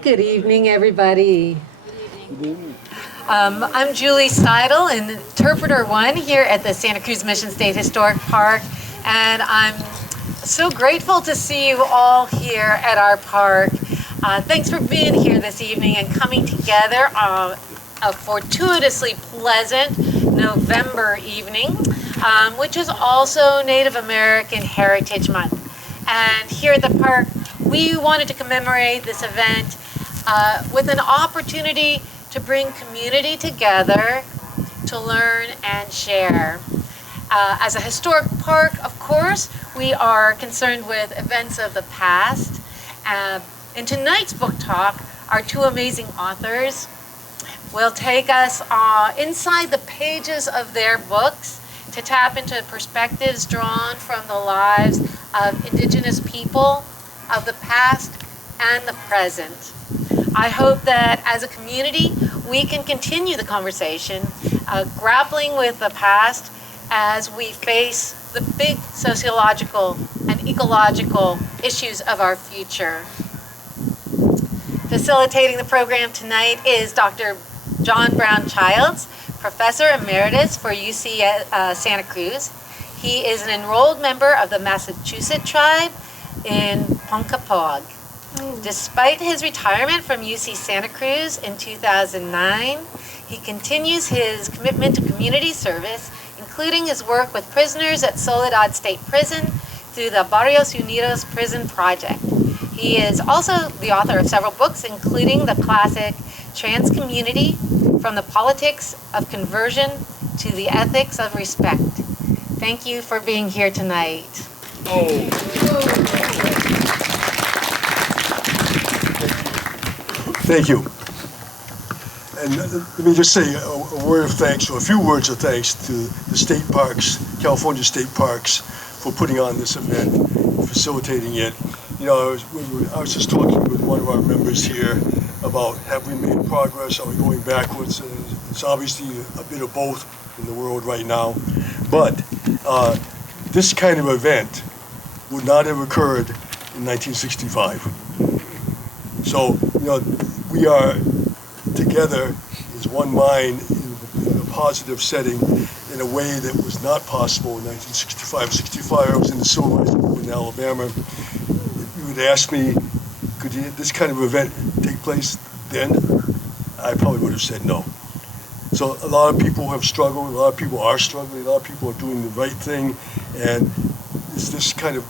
Good evening, everybody. I'm Julie Seidel, Interpreter 1 here at the Santa Cruz Mission State Historic Park, and I'm so grateful to see you all here at our park. Thanks for being here this evening and coming together on a fortuitously pleasant November evening, which is also Native American Heritage Month. And here at the park, we wanted to commemorate this event with an opportunity to bring community together to learn and share. As a historic park, of course, we are concerned with events of the past. In tonight's book talk, our two amazing authors will take us inside the pages of their books to tap into perspectives drawn from the lives of Indigenous people of the past and the present. I hope that as a community, we can continue the conversation, grappling with the past as we face the big sociological and ecological issues of our future. Facilitating the program tonight is Dr. John Brown Childs, Professor Emeritus for UC Santa Cruz. He is an enrolled member of the Massachusetts tribe in Ponkapoag. Despite his retirement from UC Santa Cruz in 2009, he continues his commitment to community service, including his work with prisoners at Soledad State Prison through the Barrios Unidos Prison Project. He is also the author of several books, including the classic Trans Community, From the Politics of Conversion to the Ethics of Respect. Thank you for being here tonight. Thank you. And let me just say a word of thanks, or a few words of thanks to the state parks, California state parks, for putting on this event, facilitating it. You know, I was just talking with one of our members here about, have we made progress, are we going backwards? And it's obviously a bit of both in the world right now. But this kind of event would not have occurred in 1965. So, you know, we are together as one mind in a positive setting in a way that was not possible in 1965. 65, I was in the civil rights movement in Alabama. If you would ask me, could this kind of event take place then? I probably would have said no. So a lot of people have struggled, a lot of people are struggling, a lot of people are doing the right thing, and it's this kind of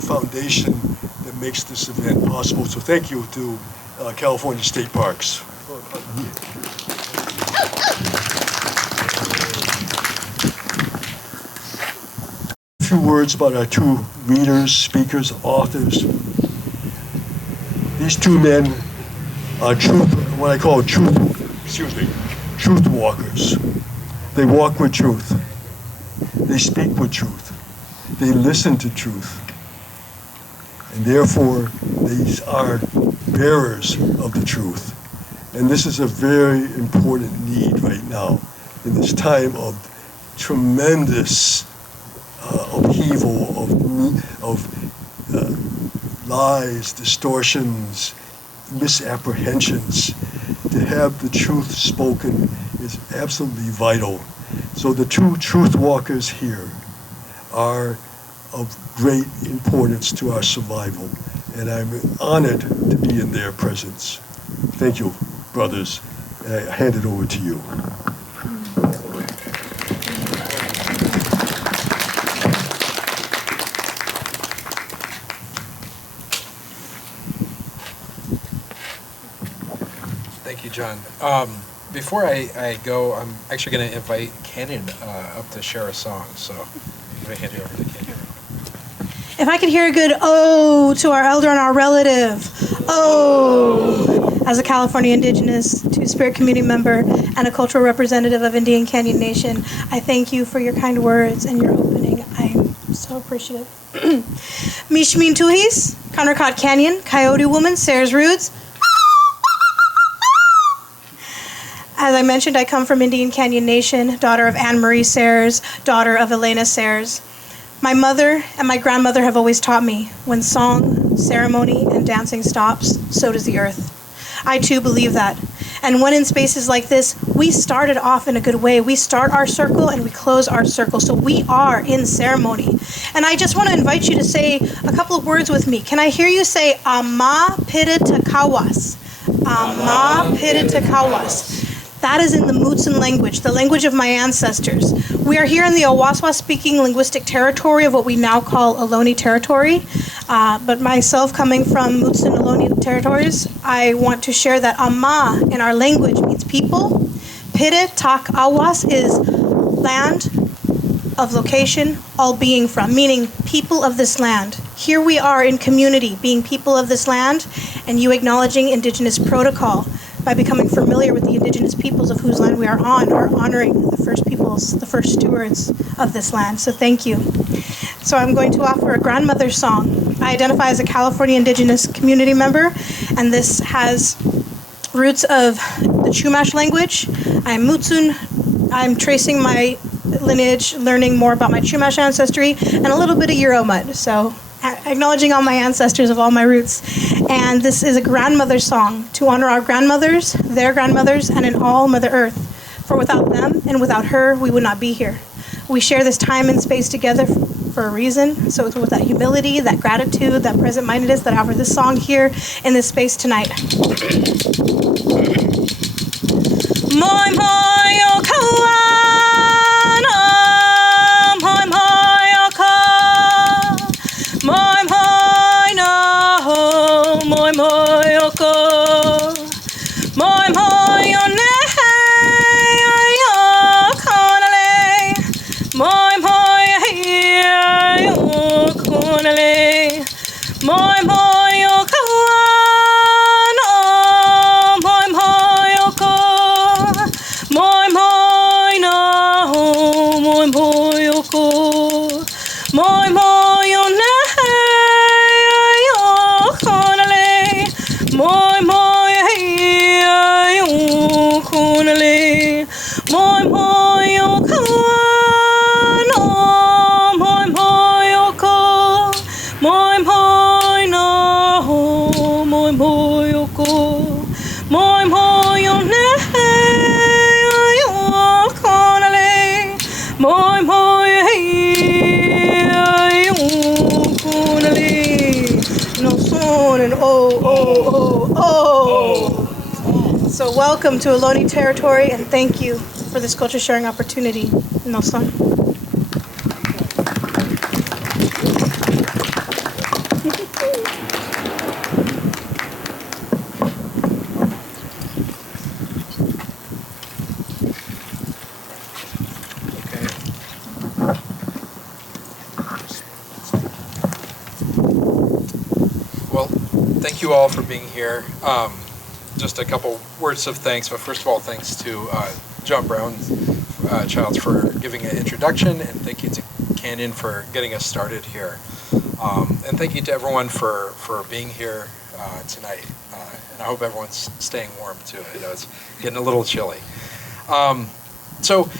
foundation that makes this event possible. So thank you to California State Parks. A few words about our two readers, speakers, authors. These two men are what I call truth walkers. They walk with truth. They speak with truth. They listen to truth. And therefore, these are bearers of the truth. And this is a very important need right now in this time of tremendous upheaval of lies, distortions, misapprehensions. To have the truth spoken is absolutely vital. So the two truth walkers here are of great importance to our survival, and I'm honored to be in their presence. Thank you, brothers, and I hand it over to you. Thank you, John. Before I go, I'm actually going to invite Kanyon up to share a song, so I'm going to hand it over to Kanyon. If I could hear a good oh to our elder and our relative, oh, as a California Indigenous, Two-Spirit community member, and a cultural representative of Indian Canyon Nation, I thank you for your kind words and your opening. I'm so appreciative. Mishmin Tuhis, Conrakat Canyon, Coyote Woman, Sayers-Roods. As I mentioned, I come from Indian Canyon Nation, daughter of Anne Marie Sayers, daughter of Elena Sayers. My mother and my grandmother have always taught me, when song, ceremony, and dancing stops, so does the earth. I too believe that. And when in spaces like this, we started off in a good way. We start our circle and we close our circle. So we are in ceremony. And I just want to invite you to say a couple of words with me. Can I hear you say, Ama Piritakawas? Ama Piritakawas. That is in the Mutsun language, the language of my ancestors. We are here in the Awaswa-speaking linguistic territory of what we now call Ohlone territory. But myself, coming from Mutsun Ohlone territories, I want to share that Ama in our language means people. Pire Tak Awas is land of location, all being from, meaning people of this land. Here we are in community, being people of this land, and you acknowledging Indigenous protocol. By becoming familiar with the Indigenous peoples of whose land we are on, or honoring the first peoples, the first stewards of this land. So thank you. So I'm going to offer a grandmother's song. I identify as a California Indigenous community member, and this has roots of the Chumash language. I'm Mutsun. I'm tracing my lineage, learning more about my Chumash ancestry, and a little bit of Euromud. So acknowledging all my ancestors of all my roots. And this is a grandmother's song to honor our grandmothers, their grandmothers, and in all Mother Earth. For without them and without her, we would not be here. We share this time and space together for a reason. So it's with that humility, that gratitude, that present-mindedness that I offer this song here in this space tonight. Moi moi o kawana, moi moi o ka, moi moi no, moi moi o ko, moi moi o ne, o konale, moi moi he o konale, moi moi o kawana, moi moi o ko, moi moi no, moi moi o ko, moi moi o ne, o konale, moi moi he o konale, moi moi o kawana, moi moi o ko, moi moi no, moi moi o ko, moi moi o ne, o konale, moi moi he o konale. No son and oh. So welcome to Ohlone territory, and thank you for this culture sharing opportunity. No son. Okay. Well, thank you all for being here. Just a couple words of thanks, but first of all, thanks to John Brown Childs for giving an introduction, and thank you to Kanyon for getting us started here. And thank you to everyone for being here tonight. And I hope everyone's staying warm too. I know it's getting a little chilly. So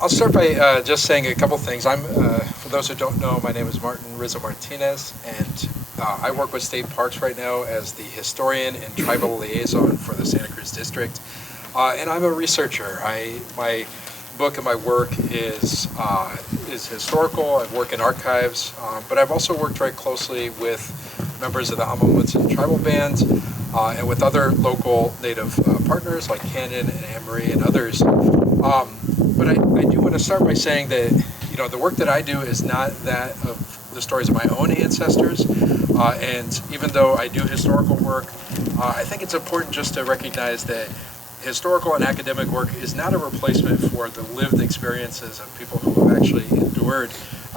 I'll start by just saying a couple things. For those who don't know, my name is Martin Rizzo-Martinez, and I work with state parks right now as the historian and tribal liaison for the Santa Cruz district. And I'm a researcher. My book and my work is historical. I work in archives, but I've also worked very closely with members of the Amamutsun tribal band and with other local native partners like Kanyon and Anne Marie and others. But I do want to start by saying that the work that I do is not that of the stories of my own ancestors. And even though I do historical work, I think it's important just to recognize that historical and academic work is not a replacement for the lived experiences of people who have actually endured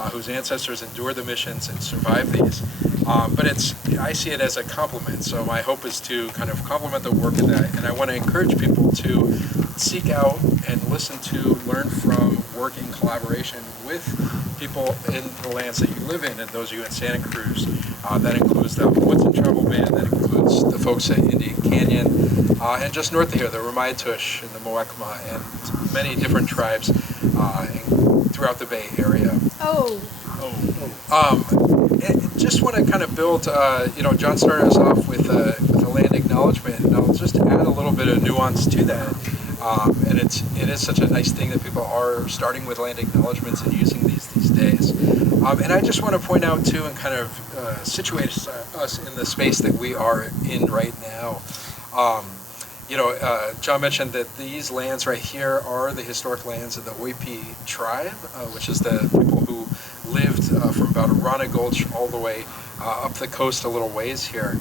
whose ancestors endured the missions and survived these. But I see it as a compliment. So my hope is to kind of complement the work of that, and I want to encourage people to seek out and listen to, learn from, work in collaboration with people in the lands that you live in, and those of you in Santa Cruz. That includes the Woods and Travel Band, that includes the folks at Indian Canyon, and just north of here, the Ramaytush and the Moekma, and many different tribes throughout the Bay Area. Just want to kind of build, John started us off with a land acknowledgement, and I'll just add a little bit of nuance to that. And it is such a nice thing that people are starting with land acknowledgements and using these days. And I just want to point out too, and kind of situate us in the space that we are in right now. John mentioned that these lands right here are the historic lands of the Oipi tribe, which is the people who lived from about Arana Gulch all the way up the coast a little ways here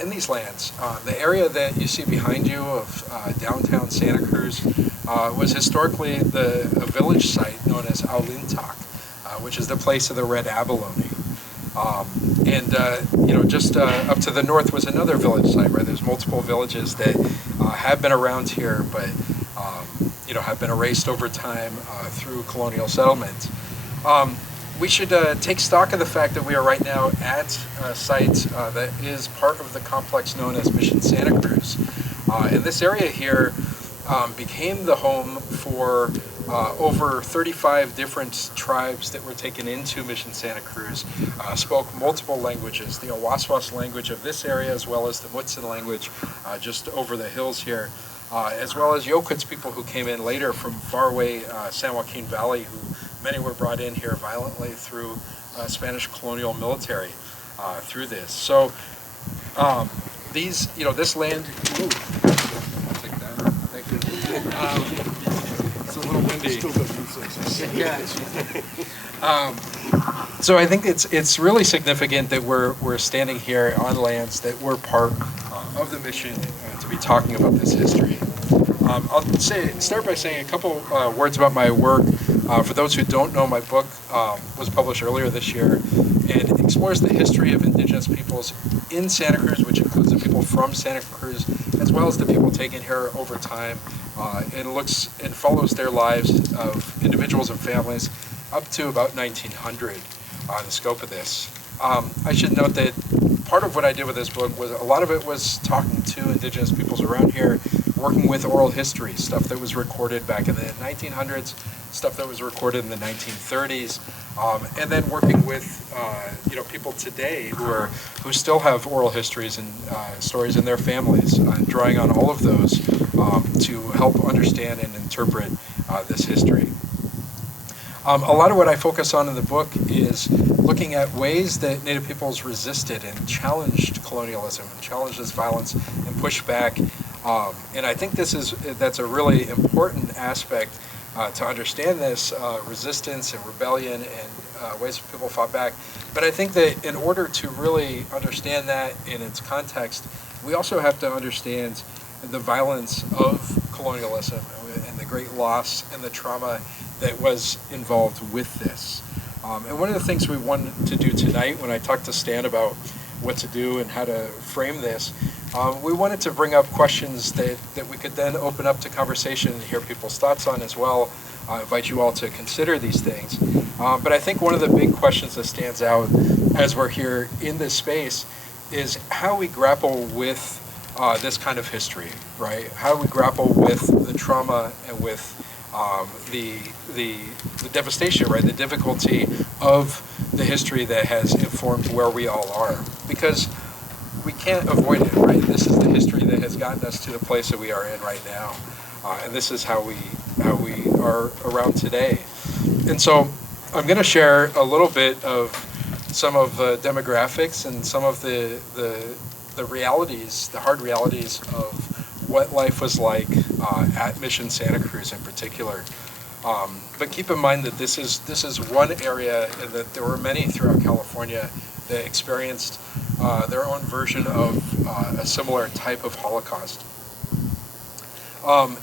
in these lands. The area that you see behind you of downtown Santa Cruz was historically a village site known as Aulintak, which is the place of the red abalone. Just up to the north was another village site, right? There's multiple villages that have been around here, but have been erased over time through colonial settlement. We should take stock of the fact that we are right now at a site that is part of the complex known as Mission Santa Cruz. And this area here became the home for over 35 different tribes that were taken into Mission Santa Cruz, spoke multiple languages, the Awaswas language of this area, as well as the Mutsun language just over the hills here, as well as Yokuts people who came in later from faraway San Joaquin Valley, who many were brought in here violently through Spanish colonial military through this. So this land, ooh, I'll take that, thank you. It's a little windy. So I think it's really significant that we're standing here on lands that were part of the mission to be talking about this history. I'll start by saying a couple words about my work. For those who don't know, my book was published earlier this year and explores the history of Indigenous peoples in Santa Cruz, which includes the people from Santa Cruz, as well as the people taken here over time, and looks and follows their lives of individuals and families up to about 1900, the scope of this. I should note that part of what I did with this book was a lot of it was talking to Indigenous peoples around here, working with oral history, stuff that was recorded back in the 1900s, stuff that was recorded in the 1930s, and then working with people today who still have oral histories and stories in their families, drawing on all of those to help understand and interpret this history. A lot of what I focus on in the book is looking at ways that Native peoples resisted and challenged colonialism and challenged this violence and pushed back. And I think that's a really important aspect to understand this resistance and rebellion and ways that people fought back. But I think that in order to really understand that in its context, we also have to understand the violence of colonialism and the great loss and the trauma that was involved with this. And one of the things we wanted to do tonight when I talked to Stan about what to do and how to frame this, we wanted to bring up questions that we could then open up to conversation and hear people's thoughts on as well. I invite you all to consider these things. But I think one of the big questions that stands out as we're here in this space is how we grapple with this kind of history, right? How we grapple with the trauma and with the devastation, right? The difficulty of the history that has informed where we all are. Because we can't avoid it, right? This is the history that has gotten us to the place that we are in right now. And this is how we are around today. And so I'm going to share a little bit of some of the demographics and some of the realities, the hard realities of what life was like at Mission Santa Cruz in particular. But keep in mind that this is one area, and that there were many throughout California that experienced their own version of a similar type of Holocaust.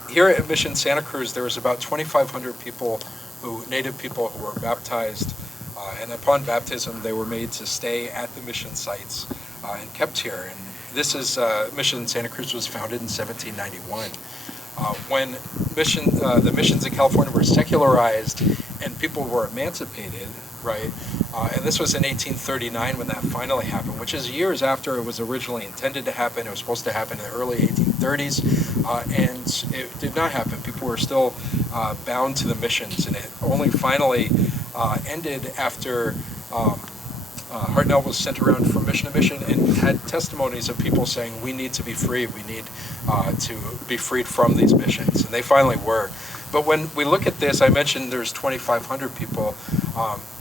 Here at Mission Santa Cruz, there was about 2,500 people, Native people, who were baptized And upon baptism, they were made to stay at the mission sites and kept here. And this is Mission Santa Cruz was founded in 1791. When the missions in California were secularized and people were emancipated, right? And this was in 1839 when that finally happened, which is years after it was originally intended to happen. It was supposed to happen in the early 1830s, and it did not happen. People were still bound to the missions, and it only finally ended after Hartnell was sent around from mission to mission and had testimonies of people saying, we need to be free, we need to be freed from these missions, and they finally were. But when we look at this, I mentioned there's 2,500 people.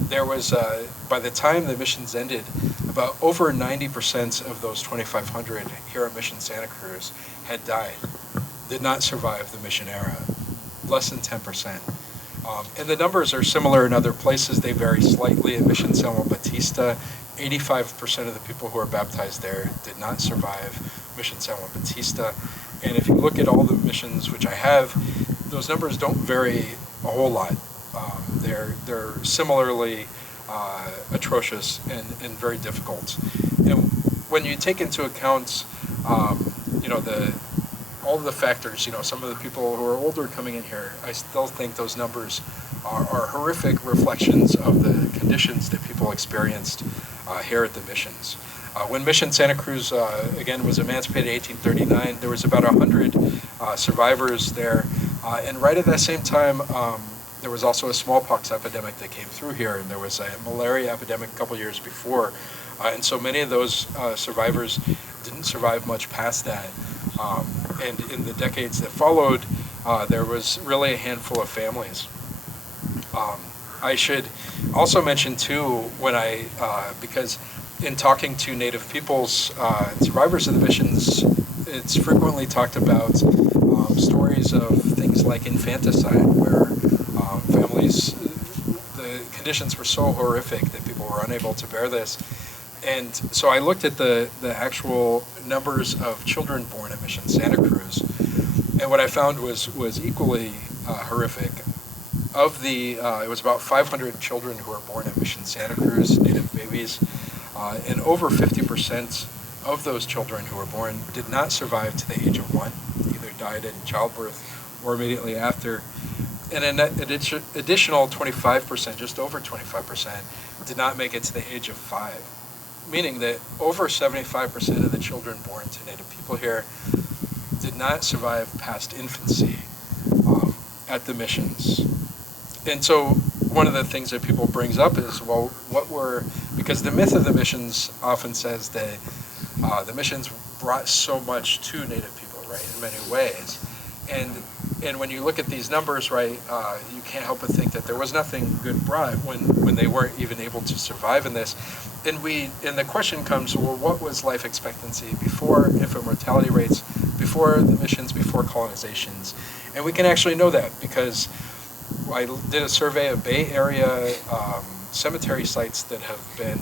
There was, by the time the missions ended, about over 90% of those 2,500 here at Mission Santa Cruz had died, did not survive the mission era, less than 10%. And the numbers are similar in other places. They vary slightly. In Mission San Juan Bautista, 85% of the people who were baptized there did not survive Mission San Juan Bautista. And if you look at all the missions which I have, those numbers don't vary a whole lot. They're similarly atrocious and very difficult. And when you take into account, all of the factors, some of the people who are older coming in here, I still think those numbers are horrific reflections of the conditions that people experienced here at the missions. When Mission Santa Cruz, again, was emancipated in 1839, there was about 100 survivors there. And right at that same time, there was also a smallpox epidemic that came through here, and there was a malaria epidemic a couple years before. And so many of those survivors didn't survive much past that. And in the decades that followed, there was really a handful of families. I should also mention too, because in talking to Native peoples, survivors of the missions, it's frequently talked about stories of things like infanticide, where families, the conditions were so horrific that people were unable to bear this. And so I looked at the actual numbers of children born at Mission Santa Cruz, and what I found was equally horrific. It was about 500 children who were born at Mission Santa Cruz, Native babies, and over 50% of those children who were born did not survive to the age of 1, either died in childbirth or immediately after. And an additional 25%, just over 25%, did not make it to the age of 5. Meaning that over 75% of the children born to Native people here did not survive past infancy at the missions. And so one of the things that people brings up is, well, because the myth of the missions often says that the missions brought so much to Native people, right, in many ways. And when you look at these numbers, right, you can't help but think that there was nothing good brought when they weren't even able to survive in this. And the question comes, well, what was life expectancy before infant mortality rates, before the missions, before colonizations? And we can actually know that because I did a survey of Bay Area cemetery sites that have been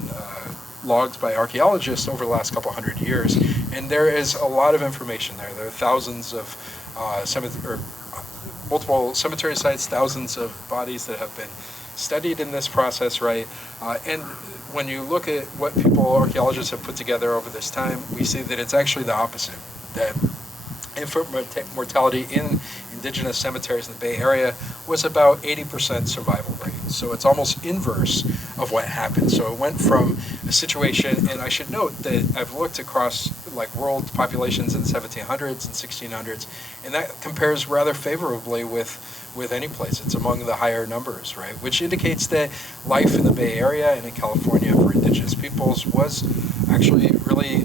logged by archaeologists over the last couple hundred years, and there is a lot of information there. There are thousands of multiple cemetery sites, thousands of bodies that have been studied in this process, right? And when you look at what archaeologists have put together over this time, we see that it's actually the opposite, that infant mortality in indigenous cemeteries in the Bay Area was about 80% survival rate. So it's almost inverse of what happened. So it went from a situation, and I should note that I've looked across like world populations in the 1700s and 1600s, and that compares rather favorably with any place. It's among the higher numbers, right? Which indicates that life in the Bay Area and in California for indigenous peoples was actually really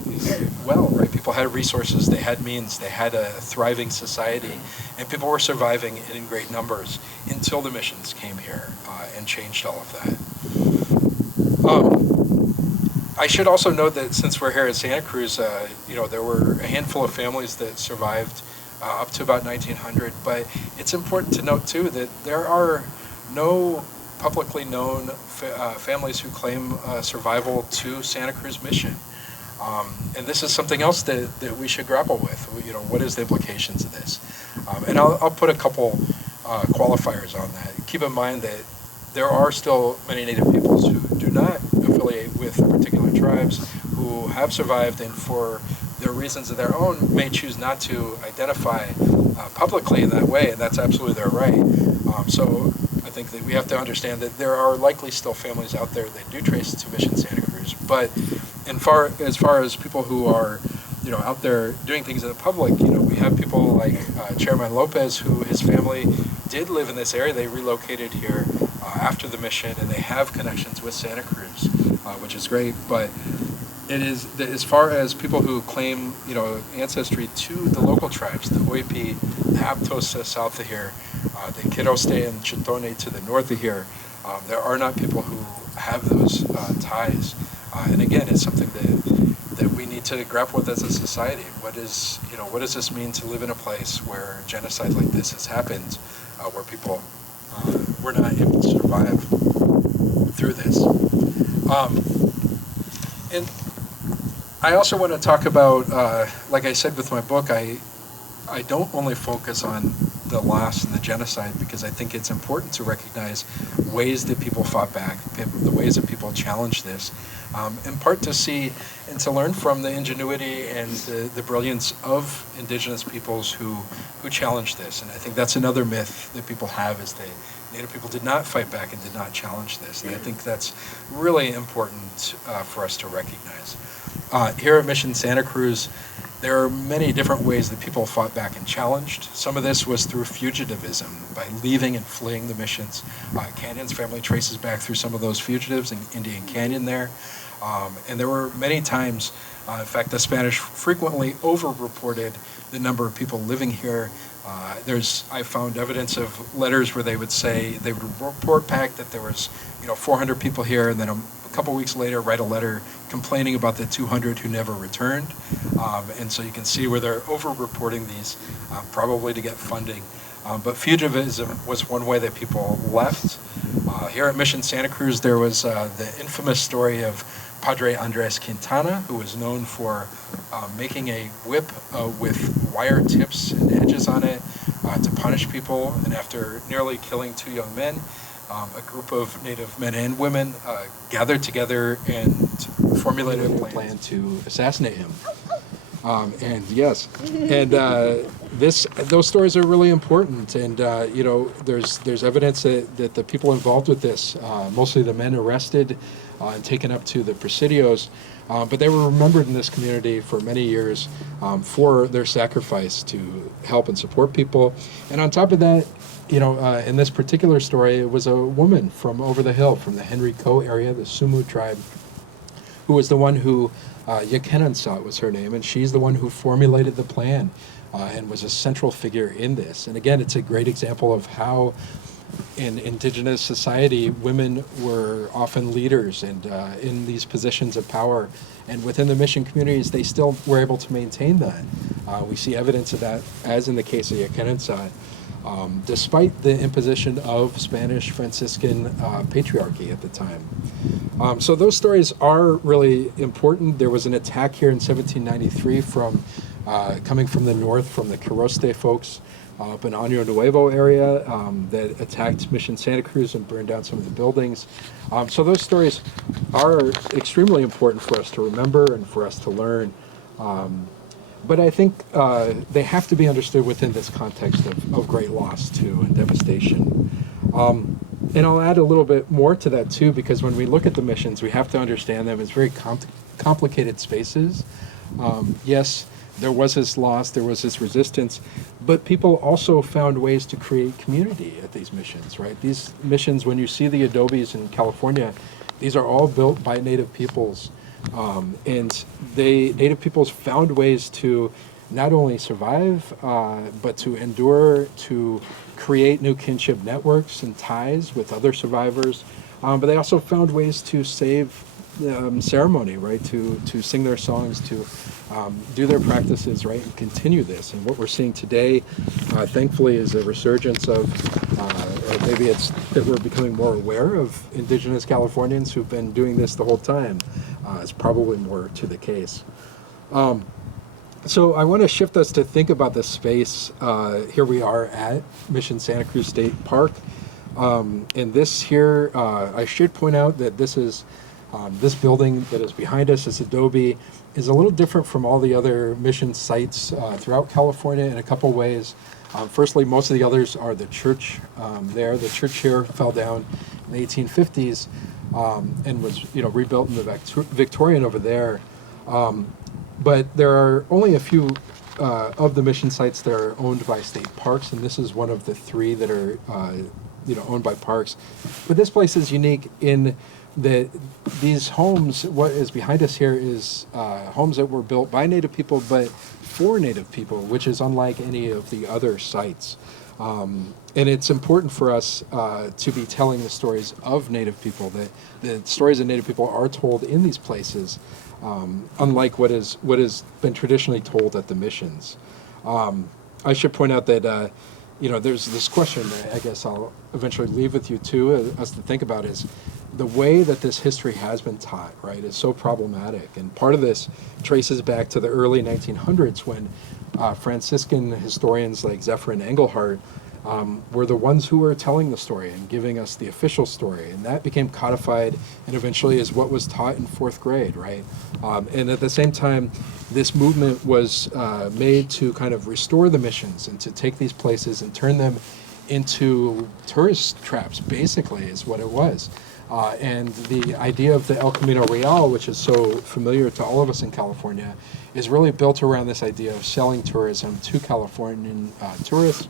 well, right? People had resources, they had means, they had a thriving society, and people were surviving in great numbers until the missions came here and changed all of that. I should also note that since we're here at Santa Cruz, there were a handful of families that survived up to about 1900, but it's important to note too that there are no publicly known families who claim survival to Santa Cruz Mission. And this is something else that we should grapple with. What is the implications of this? And I'll put a couple qualifiers on that. Keep in mind that there are still many Native peoples who affiliate with particular tribes who have survived and for their reasons of their own may choose not to identify publicly in that way, and that's absolutely their right. So I think that we have to understand that there are likely still families out there that do trace to Mission Santa Cruz, but as far as people who are out there doing things in the public, we have people like Chairman Lopez, who his family did live in this area. They relocated here after the mission, and they have connections with Santa Cruz, which is great. But it is as far as people who claim ancestry to the local tribes, the Hoipi, the Aptos south of here, the Kiroste and Chitone to the north of here. There are not people who have those ties, and again, it's something that we need to grapple with as a society. What does this mean to live in a place where genocide like this has happened, where people were not able to survive through this? And I also want to talk about, like I said with my book, I don't only focus on the loss and the genocide, because I think it's important to recognize ways that people fought back, the ways that people challenged this, in part to see and to learn from the ingenuity and the brilliance of Indigenous peoples who challenged this. And I think that's another myth that people have, is that Native people did not fight back and did not challenge this. And I think that's really important for us to recognize. Here at Mission Santa Cruz, there are many different ways that people fought back and challenged. Some of this was through fugitivism, by leaving and fleeing the missions. Canyon's family traces back through some of those fugitives in Indian Canyon there. And there were many times, in fact, the Spanish frequently over-reported the number of people living here. I found evidence of letters where they would say, they would report back that there was 400 people here, and then a couple weeks later write a letter complaining about the 200 who never returned. And so you can see where they're over-reporting these, probably to get funding. But fugitivism was one way that people left. Here at Mission Santa Cruz, there was the infamous story of Padre Andres Quintana, who was known for making a whip with wire tips and edges on it to punish people. And after nearly killing 2 young men, a group of Native men and women gathered together and formulated a plan to assassinate him. Those stories are really important, and there's evidence that the people involved with this, mostly the men arrested and taken up to the presidios, but they were remembered in this community for many years for their sacrifice to help and support people. And on top of that, in this particular story, it was a woman from over the hill, from the Henry Co area, the Sumu tribe, who was the one who, Yekenansat was her name, and she's the one who formulated the plan and was a central figure in this. And again, it's a great example of how in Indigenous society, women were often leaders and in these positions of power. And within the mission communities, they still were able to maintain that. We see evidence of that, as in the case of Yekenansat, despite the imposition of Spanish Franciscan patriarchy at the time. So those stories are really important. There was an attack here in 1793 coming from the north, from the Kiroste folks up in Año Nuevo area that attacked Mission Santa Cruz and burned down some of the buildings. So those stories are extremely important for us to remember and for us to learn. But I think they have to be understood within this context of great loss, too, and devastation. And I'll add a little bit more to that, too, because when we look at the missions, we have to understand them as very complicated spaces. Yes, there was this loss, there was this resistance, but people also found ways to create community at these missions, right? These missions, when you see the adobes in California, these are all built by Native peoples. And Native peoples found ways to not only survive, but to endure, to create new kinship networks and ties with other survivors. But they also found ways to save ceremony, right? To sing their songs, to do their practices, right? And continue this. And what we're seeing today, thankfully, is a resurgence of, or maybe it's that we're becoming more aware of Indigenous Californians who've been doing this the whole time. Is probably more to the case. So I want to shift us to think about this space. Here we are at Mission Santa Cruz State Park. And this here, I should point out that this is This building that is behind us is adobe, is a little different from all the other mission sites throughout California in a couple ways. Firstly, most of the others are the church there. The church here fell down in the 1850s and was rebuilt in the Victorian over there. But there are only a few of the mission sites that are owned by state parks, and this is one of the 3 that are owned by parks. But this place is unique in that these homes, what is behind us here is homes that were built by Native people, but for Native people, which is unlike any of the other sites. And it's important for us to be telling the stories of Native people, that the stories of Native people are told in these places, unlike what has been traditionally told at the missions. I should point out that there's this question that I guess I'll eventually leave with you too, us to think about, is the way that this history has been taught, right, is so problematic. And part of this traces back to the early 1900s when Franciscan historians like Zephyr and Engelhardt were the ones who were telling the story and giving us the official story. And that became codified and eventually is what was taught in 4th grade, right? And at the same time, this movement was made to kind of restore the missions and to take these places and turn them into tourist traps, basically, is what it was. And the idea of the El Camino Real, which is so familiar to all of us in California, is really built around this idea of selling tourism to Californian tourists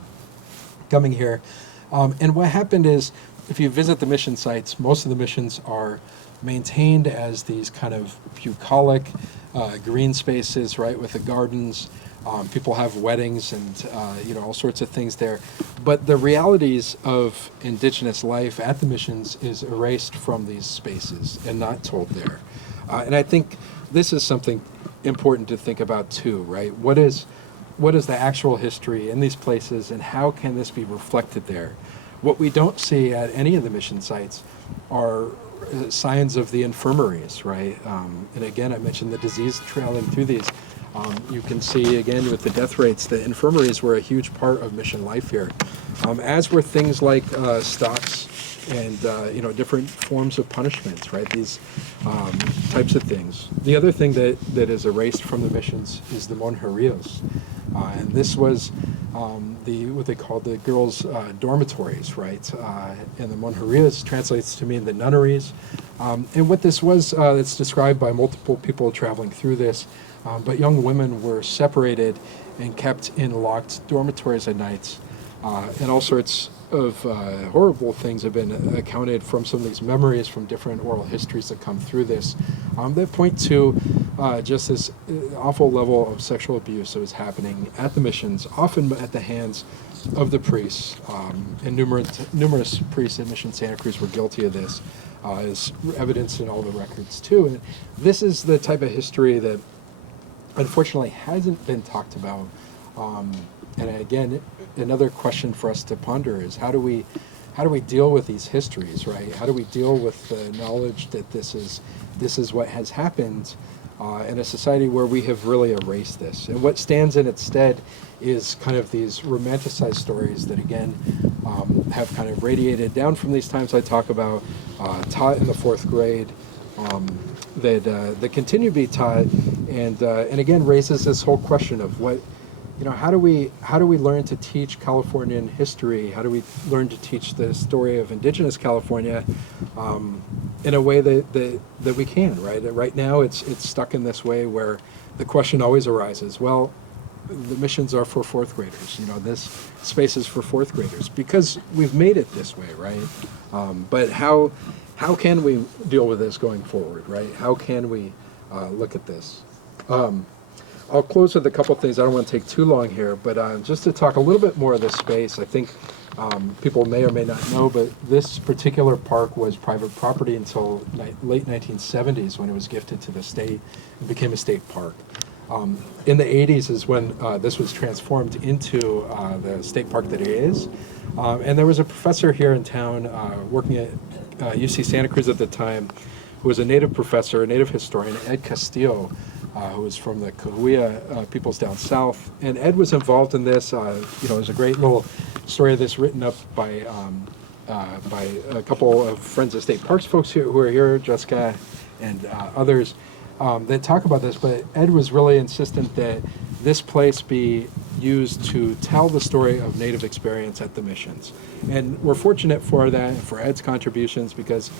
coming here. And what happened is, if you visit the mission sites, most of the missions are maintained as these kind of bucolic green spaces, right, with the gardens. People have weddings and all sorts of things there. But the realities of Indigenous life at the missions is erased from these spaces and not told there. And I think this is something important to think about too, right? What is the actual history in these places, and how can this be reflected there? What we don't see at any of the mission sites are signs of the infirmaries, right? And again, I mentioned the disease trailing through these. You can see, again, with the death rates, the infirmaries were a huge part of mission life here, as were things like stocks and different forms of punishment, right? These types of things. The other thing that is erased from the missions is the monjeríos, and this was what they called the girls' dormitories, right? And the monjeríos translates to mean the nunneries. And what this was, it's described by multiple people traveling through this. But young women were separated and kept in locked dormitories at night. And all sorts of horrible things have been accounted from some of these memories from different oral histories that come through this that point to just this awful level of sexual abuse that was happening at the missions, often at the hands of the priests. And numerous priests at Mission Santa Cruz were guilty of this, as evidenced in all the records too. And this is the type of history that unfortunately hasn't been talked about. And again, another question for us to ponder is how do we deal with these histories, right? How do we deal with the knowledge that this is what has happened in a society where we have really erased this? And what stands in its stead is kind of these romanticized stories that again have kind of radiated down from these times I talk about, taught in the 4th grade, that continue to be taught, and again raises this whole question of what, how do we learn to teach Californian history? How do we learn to teach the story of Indigenous California in a way that we can, right? Right now it's stuck in this way where the question always arises, well, the missions are for 4th graders, this space is for 4th graders because we've made it this way, right? But how can we deal with this going forward, right? How can we look at this? I'll close with a couple things. I don't want to take too long here, but just to talk a little bit more of this space. I think people may or may not know, but this particular park was private property until late 1970s when it was gifted to the state and became a state park. In the 80s is when this was transformed into the state park that it is. And there was a professor here in town working at UC Santa Cruz at the time, who was a Native professor, a Native historian, Ed Castillo, who was from the Cahuilla peoples down south. And Ed was involved in this. There's a great little story of this written up by a couple of Friends of State Parks folks who are here, Jessica and others that talk about this. But Ed was really insistent that this place be used to tell the story of Native experience at the missions. And we're fortunate for that and for Ed's contributions, because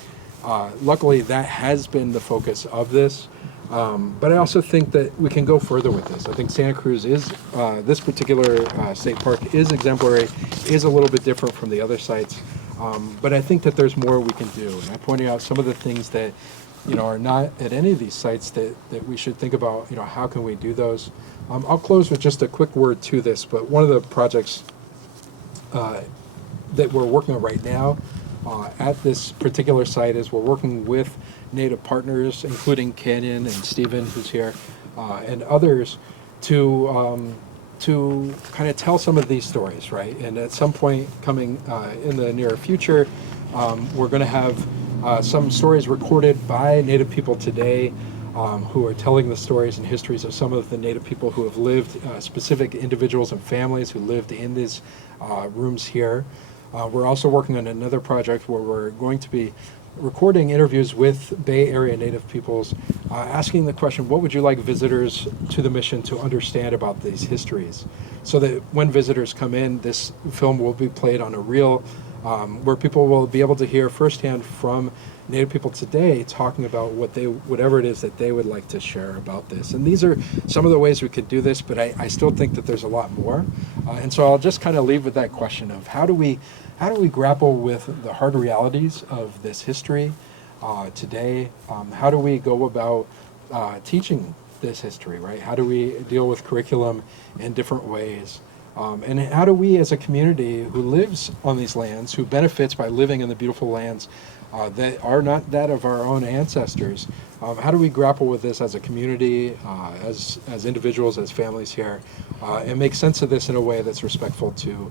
luckily that has been the focus of this. But I also think that we can go further with this. I think Santa Cruz is, this particular state park is exemplary, is a little bit different from the other sites. But I think that there's more we can do. And I pointed out some of the things that, are not at any of these sites that we should think about, how can we do those? I'll close with just a quick word to this, but one of the projects that we're working on right now at this particular site is we're working with Native partners, including Kanyon and Stephen, who's here, and others, to kind of tell some of these stories, right? And at some point coming in the near future, we're going to have some stories recorded by Native people today, who are telling the stories and histories of some of the Native people who have lived, specific individuals and families who lived in these rooms here. We're also working on another project where we're going to be recording interviews with Bay Area Native peoples, asking the question, what would you like visitors to the mission to understand about these histories? So that when visitors come in, this film will be played on a reel, where people will be able to hear firsthand from Native people today talking about whatever it is that they would like to share about this. And these are some of the ways we could do this, but I still think that there's a lot more. And so I'll just kind of leave with that question of how do we grapple with the hard realities of this history today? How do we go about teaching this history, right? How do we deal with curriculum in different ways? And how do we as a community who lives on these lands, who benefits by living in the beautiful lands that are not that of our own ancestors, how do we grapple with this as a community, as individuals, as families here, and make sense of this in a way that's respectful to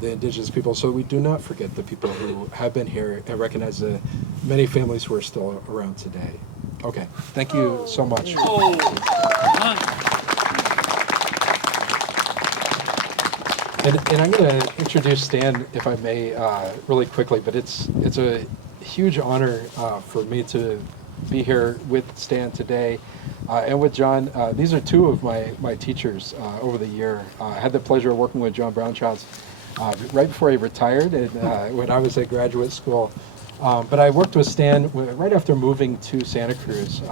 the Indigenous people, so we do not forget the people who have been here and recognize the many families who are still around today. Okay, thank you so much. And I'm going to introduce Stan, if I may, really quickly, but it's a huge honor for me to be here with Stan today and with John. These are two of my teachers over the year. I had the pleasure of working with John Brownchilds right before he retired and when I was at graduate school. But I worked with Stan right after moving to Santa Cruz.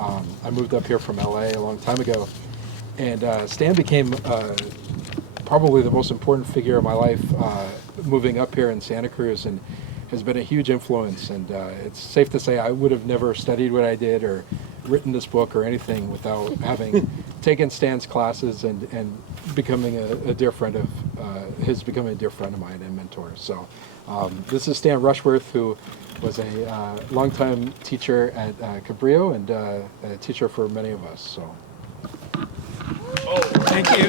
I moved up here from LA a long time ago, and Stan became probably the most important figure in my life moving up here in Santa Cruz, and has been a huge influence. And it's safe to say I would have never studied what I did or written this book or anything without having taken Stan's classes and becoming a dear friend of becoming a dear friend of mine and mentor. So this is Stan Rushworth, who was a longtime teacher at Cabrillo and a teacher for many of us. So. Thank you.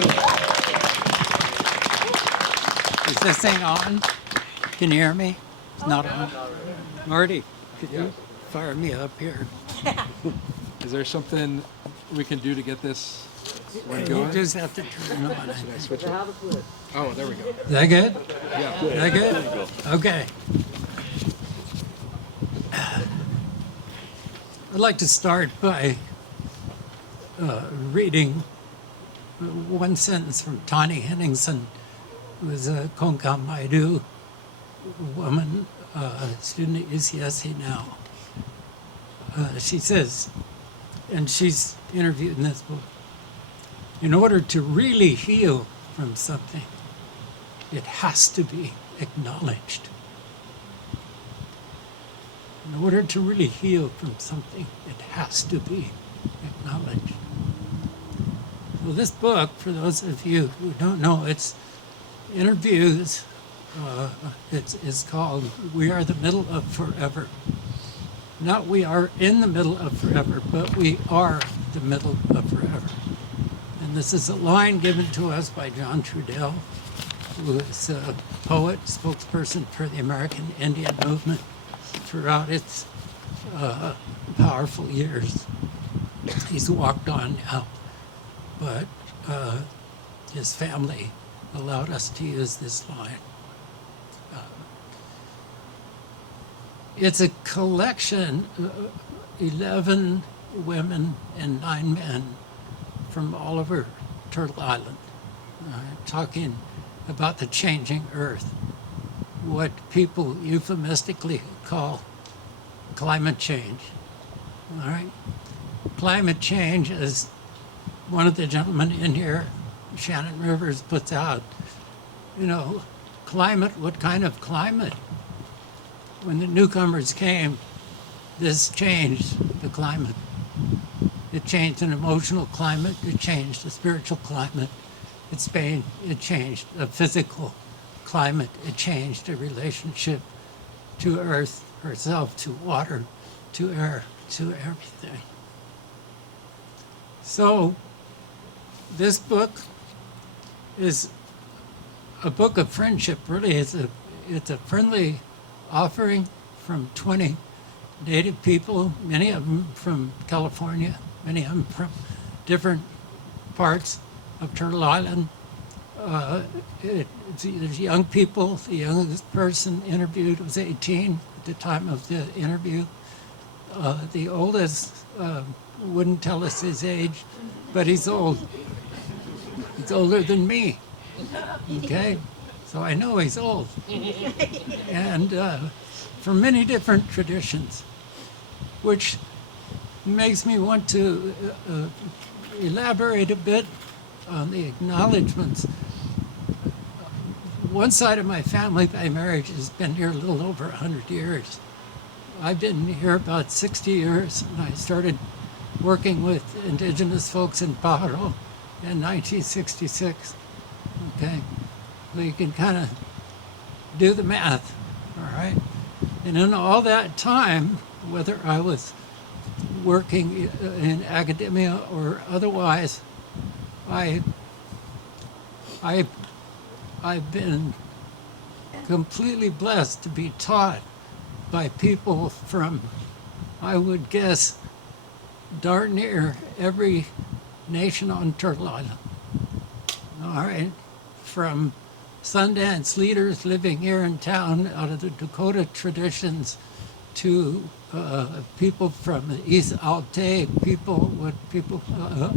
Is this thing on? Can you hear me? It's not on. Marty, could you fire me up here? Is there something we can do to get this one You going? just have to turn it on. Should I switch it? Oh, there we go. Is that good? Yeah. Is that good? Okay. I'd like to start by reading one sentence from Tani Henningsen, who is a Konkan Maidu woman, student at UCSC now. She says, and she's interviewed in this book, in order to really heal from something, it has to be acknowledged. In order to really heal from something, it has to be acknowledged. Well, this book, for those of you who don't know, it's interviews. It's called We Are the Middle of Forever. Not we are in the middle of forever, but we are the middle of forever. And this is a line given to us by John Trudell, who is a poet, spokesperson for the American Indian movement throughout its powerful years. He's walked on now, but his family allowed us to use this line. It's a collection, 11 women and 9 men from all over Turtle Island, talking about the changing earth, what people euphemistically call climate change. All right? Climate change, as one of the gentlemen in here, Shannon Rivers, puts out, climate, what kind of climate? When the newcomers came, this changed the climate. It changed an emotional climate, it changed a spiritual climate, it changed a physical climate, it changed a relationship to earth, herself, to water, to air, to everything. So, this book is a book of friendship, really. It's a friendly offering from 20 Native people, many of them from California, many of them from different parts of Turtle Island. There's young people. The youngest person interviewed was 18 at the time of the interview. The oldest wouldn't tell us his age, but he's old. He's older than me. Okay? So I know he's old. And from many different traditions, which makes me want to elaborate a bit on the acknowledgements. One side of my family by marriage has been here a little over 100 years. I've been here about 60 years, and I started working with Indigenous folks in Pajaro in 1966. Okay? So you can kind of do the math, all right? And in all that time, whether I was working in academia or otherwise, I've been completely blessed to be taught by people from, I would guess, darn near every nation on Turtle Island. All right, from Sundance leaders living here in town out of the Dakota traditions to people from the East Altai,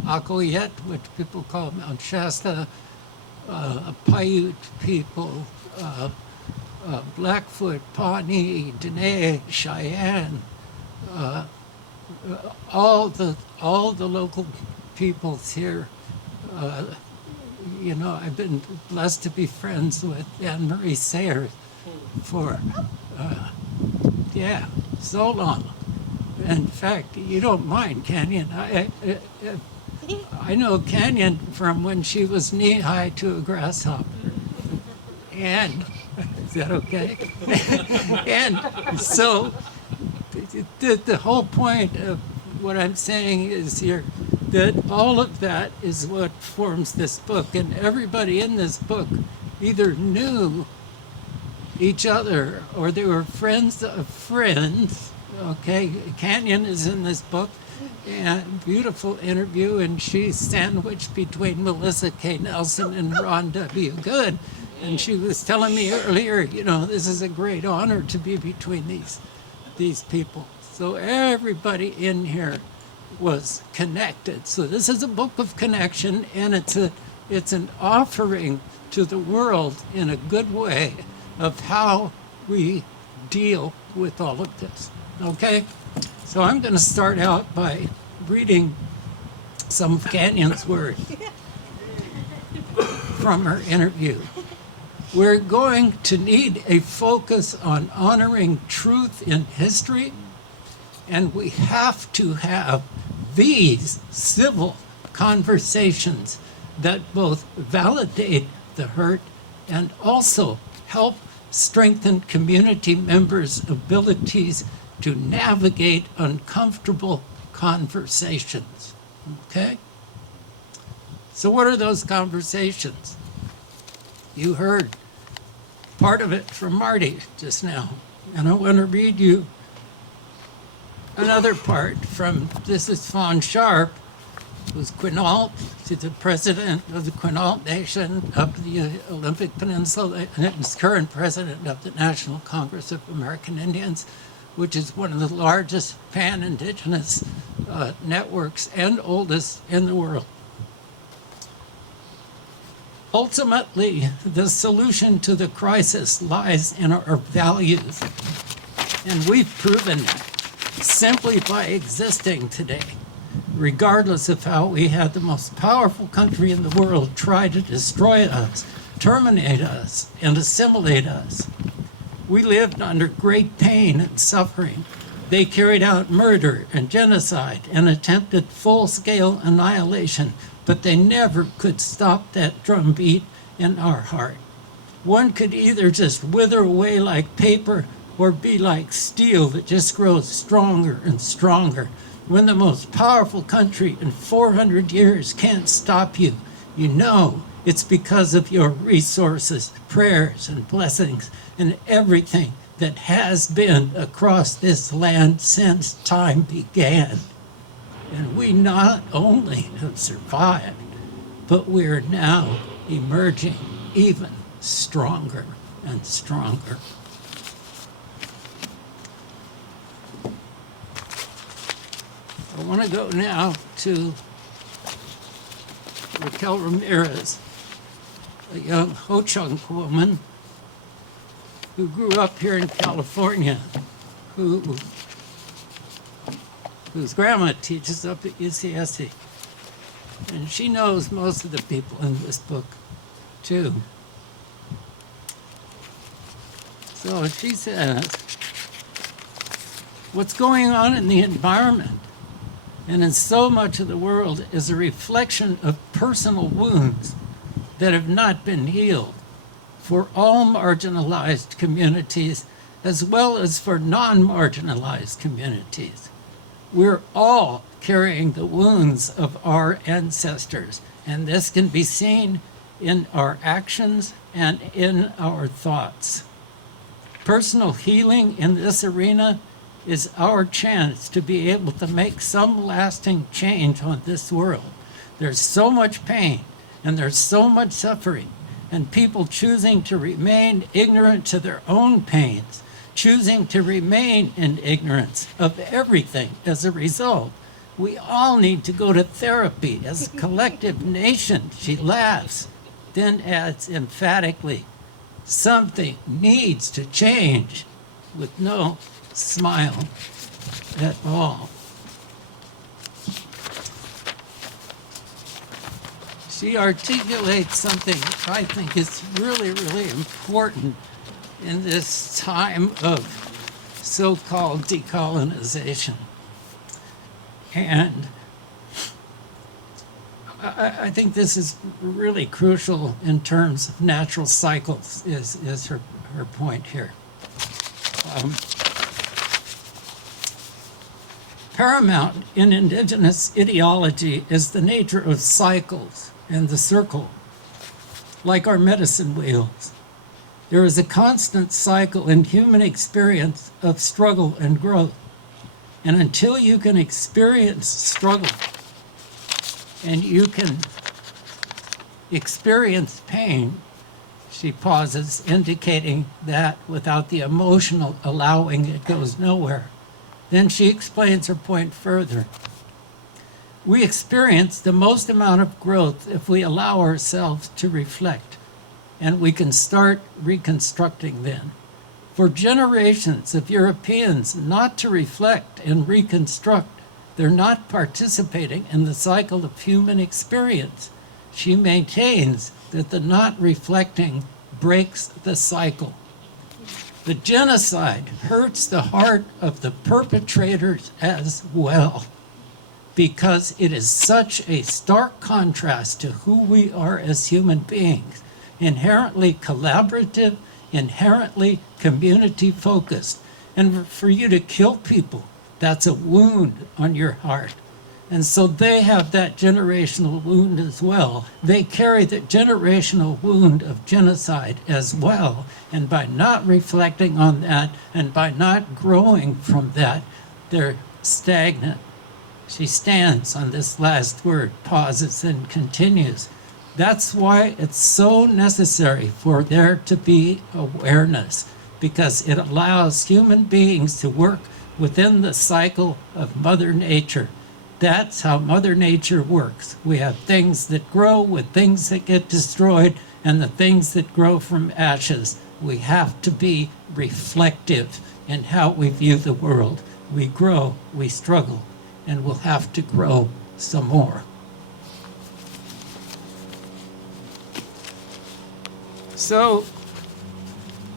Akoyet, which people call Mount Shasta, Paiute people, Blackfoot, Pawnee, Dene, Cheyenne, all the local peoples here. I've been blessed to be friends with Anne-Marie Sayers for, so long. In fact, you don't mind Kanyon. I know Kanyon from when she was knee-high to a grasshopper. And, is that okay? And so, the whole point of what I'm saying is here that all of that is what forms this book. And everybody in this book either knew each other or they were friends of friends. Okay, Kanyon is in this book. And beautiful interview, and she's sandwiched between Melissa K. Nelson and Ron W. Good. And she was telling me earlier, this is a great honor to be between these people. So everybody in here was connected. So this is a book of connection, and it's an offering to the world in a good way of how we deal with all of this. Okay? So I'm going to start out by reading some of Kanyon's words from her interview. We're going to need a focus on honoring truth in history, and we have to have these civil conversations that both validate the hurt and also help strengthen community members' abilities to navigate uncomfortable conversations. Okay? So what are those conversations? You heard part of it from Marty just now. And I want to read you another part from, this is Fawn Sharp, who's Quinault. She's the president of the Quinault Nation of the Olympic Peninsula, and is current president of the National Congress of American Indians, which is one of the largest pan-Indigenous networks and oldest in the world. Ultimately, the solution to the crisis lies in our values, and we've proven that simply by existing today, regardless of how we had the most powerful country in the world try to destroy us, terminate us, and assimilate us. We lived under great pain and suffering. They carried out murder and genocide and attempted full-scale annihilation, but they never could stop that drumbeat in our heart. One could either just wither away like paper or be like steel that just grows stronger and stronger. When the most powerful country in 400 years can't stop you, you know it's because of your resources, prayers, and blessings, and everything that has been across this land since time began. And we not only have survived, but we're now emerging even stronger and stronger. I want to go now to Raquel Ramirez, a young Ho-Chunk woman who grew up here in California, whose grandma teaches up at UCSC. And she knows most of the people in this book, too. So she says, what's going on in the environment and in so much of the world is a reflection of personal wounds that have not been healed for all marginalized communities as well as for non-marginalized communities. We're all carrying the wounds of our ancestors, and this can be seen in our actions and in our thoughts. Personal healing in this arena is our chance to be able to make some lasting change on this world. There's so much pain and there's so much suffering, and people choosing to remain ignorant to their own pains, choosing to remain in ignorance of everything as a result. We all need to go to therapy as a collective nation. She laughs, then adds emphatically, something needs to change, with no smile at all. She articulates something that I think is really, really important in this time of so-called decolonization. And I think this is really crucial in terms of natural cycles, is her point here. Paramount in Indigenous ideology is the nature of cycles and the circle, like our medicine wheels. There is a constant cycle in human experience of struggle and growth. And until you can experience struggle and you can experience pain, she pauses, indicating that without the emotional allowing, it goes nowhere. Then she explains her point further. We experience the most amount of growth if we allow ourselves to reflect, and we can start reconstructing then. For generations of Europeans not to reflect and reconstruct, they're not participating in the cycle of human experience. She maintains that the not reflecting breaks the cycle. The genocide hurts the heart of the perpetrators as well, because it is such a stark contrast to who we are as human beings, inherently collaborative, inherently community-focused. And for you to kill people, that's a wound on your heart. And so they have that generational wound as well. They carry the generational wound of genocide as well. And by not reflecting on that and by not growing from that, they're stagnant. She stands on this last word, pauses, and continues. That's why it's so necessary for there to be awareness, because it allows human beings to work within the cycle of Mother Nature. That's how Mother Nature works. We have things that grow with things that get destroyed and the things that grow from ashes. We have to be reflective in how we view the world. We grow, we struggle, and we'll have to grow some more. So,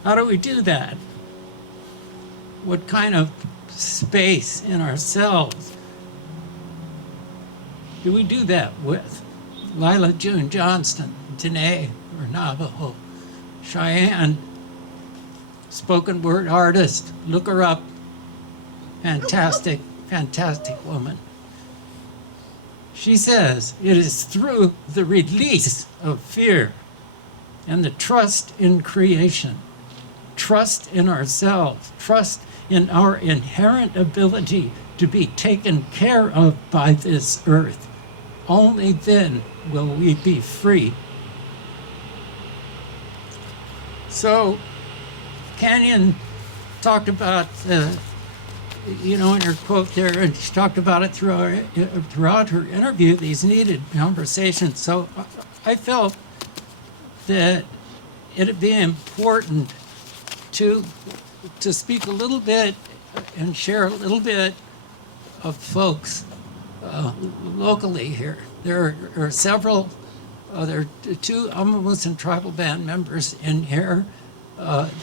how do we do that? What kind of space in ourselves do we do that with? Lila June Johnston, Dene, or Navajo, Cheyenne, spoken word artist, look her up, fantastic, fantastic woman. She says, it is through the release of fear and the trust in creation, trust in ourselves, trust in our inherent ability to be taken care of by this earth. Only then will we be free. So, Kanyon talked about, in her quote there, and she talked about it throughout her interview, these needed conversations. So I felt that it'd be important to speak a little bit and share a little bit of folks locally here. There are several, there are two Amamusan tribal band members in here.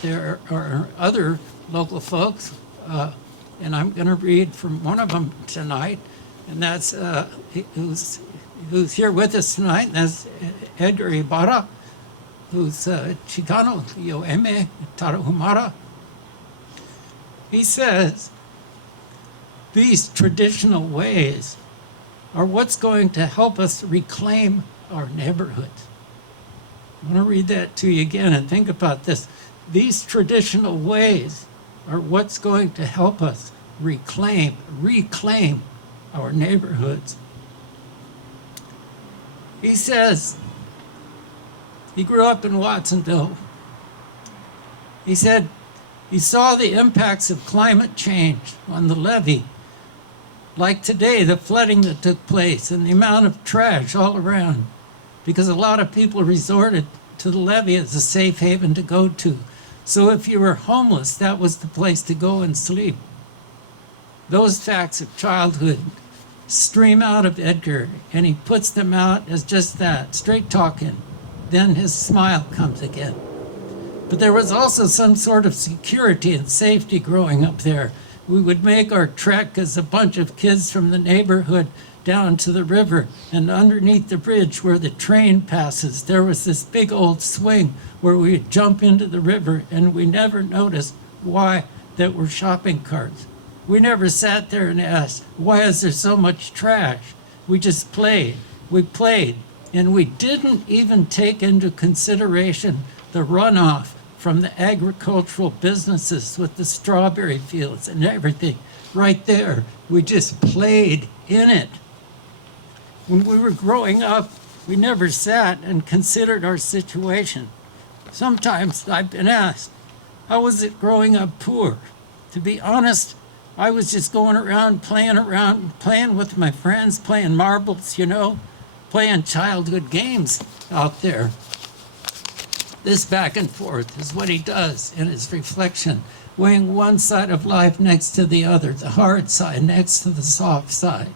There are other local folks, and I'm going to read from one of them tonight, and that's who's here with us tonight. And that's Edgar Ibarra, who's Chicano, Yoeme Tarahumara. He says, these traditional ways are what's going to help us reclaim our neighborhoods. I want to read that to you again and think about this. These traditional ways are what's going to help us reclaim our neighborhoods. He says, he grew up in Watsonville. He said he saw the impacts of climate change on the levee. Like today, the flooding that took place and the amount of trash all around, because a lot of people resorted to the levee as a safe haven to go to. So if you were homeless, that was the place to go and sleep. Those facts of childhood stream out of Edgar, and he puts them out as just that, straight talking. Then his smile comes again. But there was also some sort of security and safety growing up there. We would make our trek as a bunch of kids from the neighborhood down to the river, and underneath the bridge where the train passes, there was this big old swing where we'd jump into the river, and we never noticed why there were shopping carts. We never sat there and asked, why is there so much trash? We just played. We played, and we didn't even take into consideration the runoff from the agricultural businesses with the strawberry fields and everything right there. We just played in it. When we were growing up, we never sat and considered our situation. Sometimes I've been asked, how was it growing up poor? To be honest, I was just going around, playing with my friends, playing marbles, playing childhood games out there. This back and forth is what he does in his reflection, weighing one side of life next to the other, the hard side next to the soft side.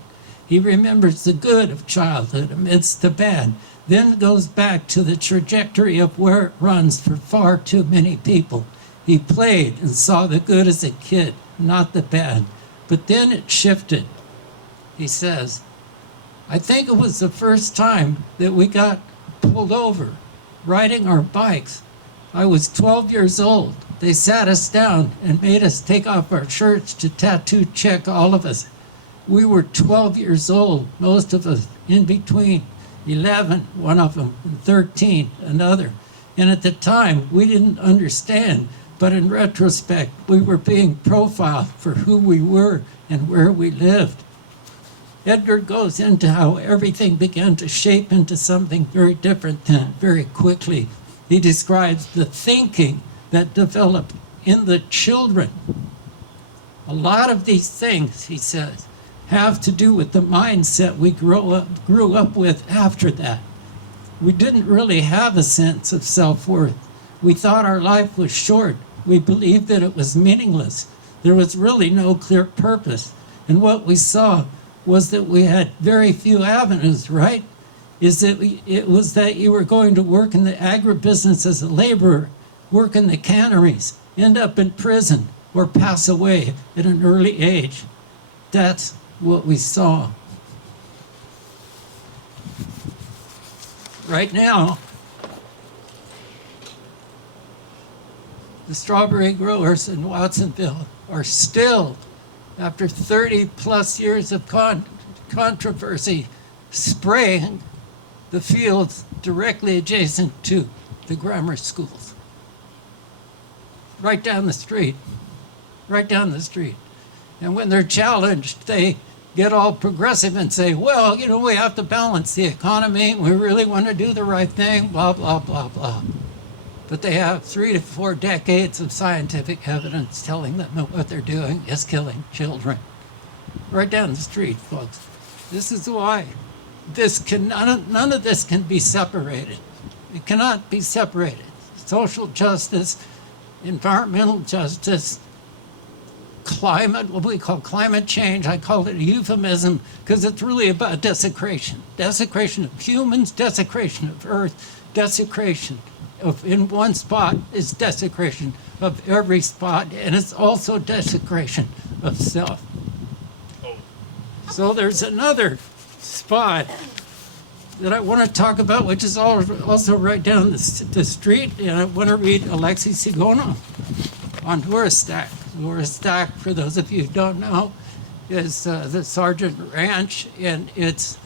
He remembers the good of childhood amidst the bad, then goes back to the trajectory of where it runs for far too many people. He played and saw the good as a kid, not the bad. But then it shifted. He says, I think it was the first time that we got pulled over riding our bikes. I was 12 years old. They sat us down and made us take off our shirts to tattoo check all of us. We were 12 years old, most of us, in between 11, one of them, and 13, another. And at the time, we didn't understand, but in retrospect, we were being profiled for who we were and where we lived. Edgar goes into how everything began to shape into something very different then, very quickly. He describes the thinking that developed in the children. A lot of these things, he says, have to do with the mindset we grew up with after that. We didn't really have a sense of self-worth. We thought our life was short. We believed that it was meaningless. There was really no clear purpose. And what we saw was that we had very few avenues, right? It was that you were going to work in the agribusiness as a laborer, work in the canneries, end up in prison, or pass away at an early age. That's what we saw. Right now, the strawberry growers in Watsonville are still, after 30 plus years of controversy, spraying the fields directly adjacent to the grammar schools. Right down the street. Right down the street. And when they're challenged, they get all progressive and say, well, you know, we have to balance the economy. We really want to do the right thing, blah, blah, blah, blah. But they have 3 to 4 decades of scientific evidence telling them that what they're doing is killing children. Right down the street, folks. This is why none of this can be separated. It cannot be separated. Social justice, environmental justice, climate, what we call climate change, I call it a euphemism because it's really about desecration. Desecration of humans, desecration of earth, desecration of in one spot is desecration of every spot, and it's also desecration of self. So there's another spot that I want to talk about, which is also right down the street, and I want to read Alexei Sigona on Huristak. Huristak, for those of you who don't know, is the Sargent Ranch, and it's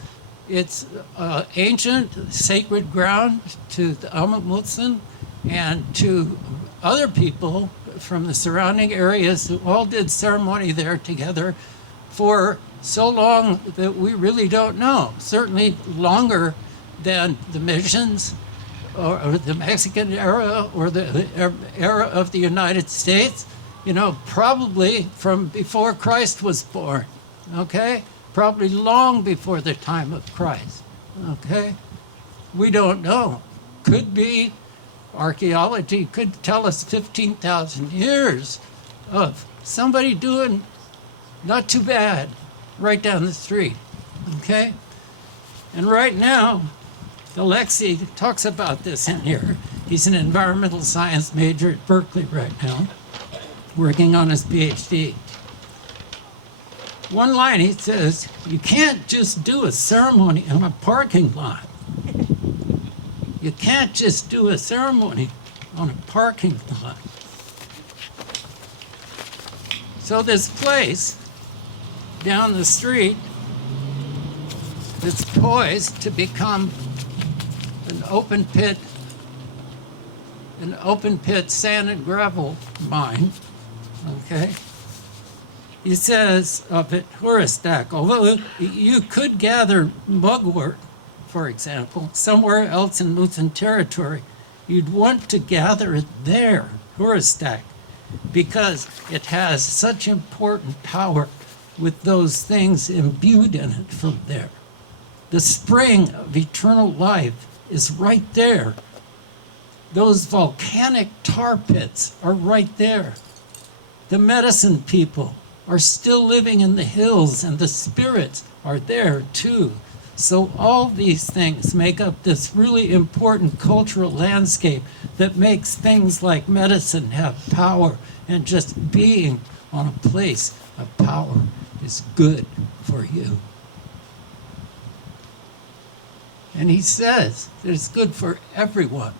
ancient sacred ground to the Amamutsan and to other people from the surrounding areas who all did ceremony there together for so long that we really don't know. Certainly longer than the missions or the Mexican era or the era of the United States. You know, probably from before Christ was born, okay? Probably long before the time of Christ, okay? We don't know. Could be, archaeology could tell us 15,000 years of somebody doing not too bad right down the street, okay? And right now, Alexei talks about this in here. He's an environmental science major at Berkeley right now, working on his PhD. One line he says, you can't just do a ceremony in a parking lot. You can't just do a ceremony on a parking lot. So this place down the street that's poised to become an open pit sand and gravel mine, okay? He says of it, Huristak, although you could gather mugwort, for example, somewhere else in Mutsun territory, you'd want to gather it there, Huristak, because it has such important power with those things imbued in it from there. The spring of eternal life is right there. Those volcanic tar pits are right there. The medicine people are still living in the hills, and the spirits are there too. So all these things make up this really important cultural landscape that makes things like medicine have power, and just being on a place of power is good for you. And he says that it's good for everyone.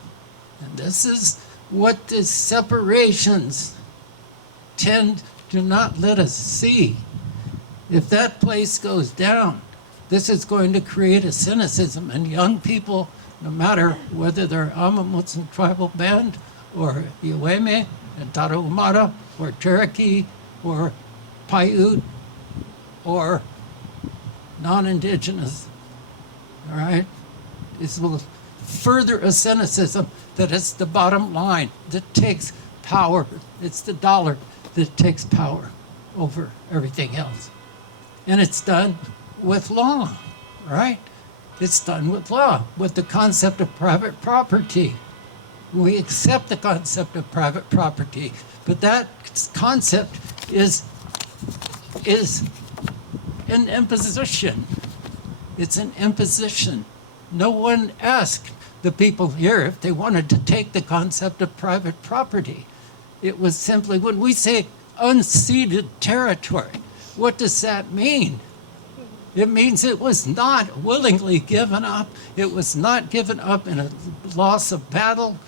And this is what the separations tend to not let us see. If that place goes down, this is going to create a cynicism, and young people, no matter whether they're Amamutsan tribal band or Iweme and Tarahumara or Cherokee or Paiute or non-Indigenous, all right? This will further a cynicism that is the bottom line, that takes power. It's the dollar that takes power over everything else. And it's done with law, right? It's done with law, with the concept of private property. We accept the concept of private property, but that concept is an imposition. It's an imposition. No one asked the people here if they wanted to take the concept of private property. It was simply, when we say unceded territory, what does that mean? It means it was not willingly given up. It was not given up in a loss of battle.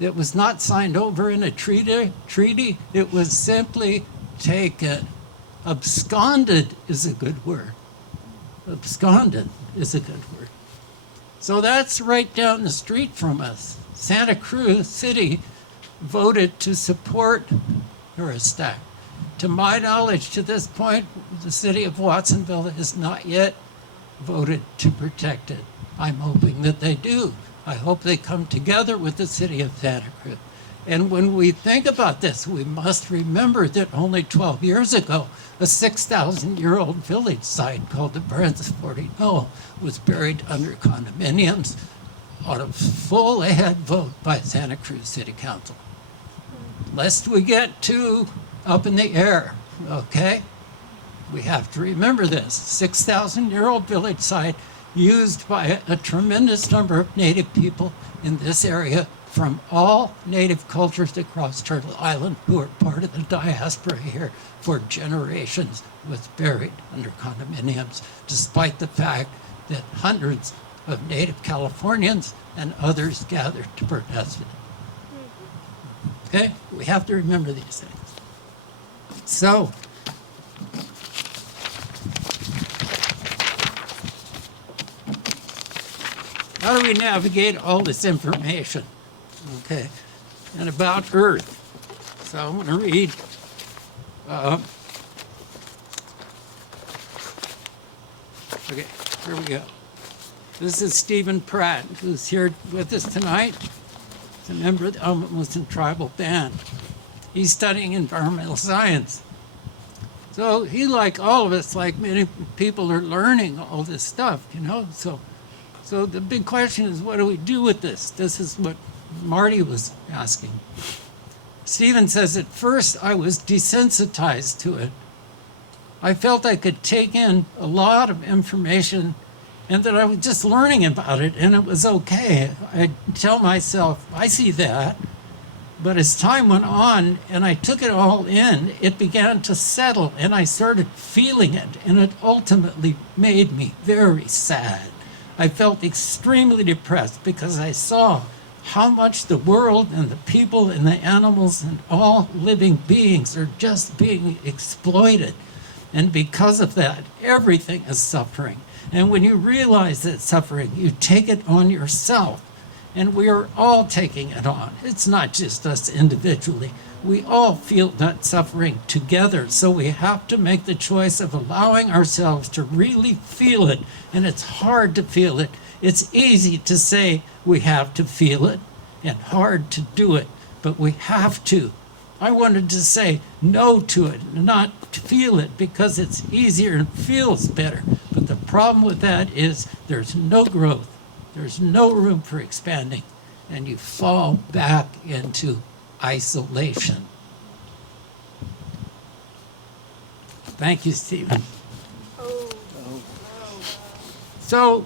It was not signed over in a treaty. It was simply taken. Absconded is a good word. Absconded is a good word. So that's right down the street from us. Santa Cruz City voted to support Hurricane. To my knowledge, to this point, the city of Watsonville has not yet voted to protect it. I'm hoping that they do. I hope they come together with the city of Santa Cruz. And when we think about this, we must remember that only 12 years ago, a 6,000-year-old village site called the Prince 40 Knoll was buried under condominiums on a full ahead vote by Santa Cruz City Council. Lest we get too up in the air, okay? We have to remember this. 6,000-year-old village site used by a tremendous number of Native people in this area from all Native cultures across Turtle Island who are part of the diaspora here for generations, was buried under condominiums, despite the fact that hundreds of Native Californians and others gathered to protest it. Okay? We have to remember these things. So, how do we navigate all this information? Okay, and about Earth. So I'm going to read okay, here we go. This is Stephen Pratt, who's here with us tonight. He's a member of the Muslim Tribal Band. He's studying environmental science. So he, like all of us, like many people, are learning all this stuff, you know? So the big question is, what do we do with this? This is what Marty was asking. Stephen says, at first I was desensitized to it. I felt I could take in a lot of information and that I was just learning about it and it was okay. I tell myself, I see that. But as time went on and I took it all in, it began to settle and I started feeling it, and it ultimately made me very sad. I felt extremely depressed because I saw how much the world and the people and the animals and all living beings are just being exploited. And because of that, everything is suffering. And when you realize that suffering, you take it on yourself. And we are all taking it on. It's not just us individually. We all feel that suffering together. So we have to make the choice of allowing ourselves to really feel it. And it's hard to feel it. It's easy to say we have to feel it and hard to do it, but we have to. I wanted to say no to it, not to feel it, because it's easier and feels better. But the problem with that is there's no growth. There's no room for expanding, and you fall back into isolation. Thank you, Stephen. So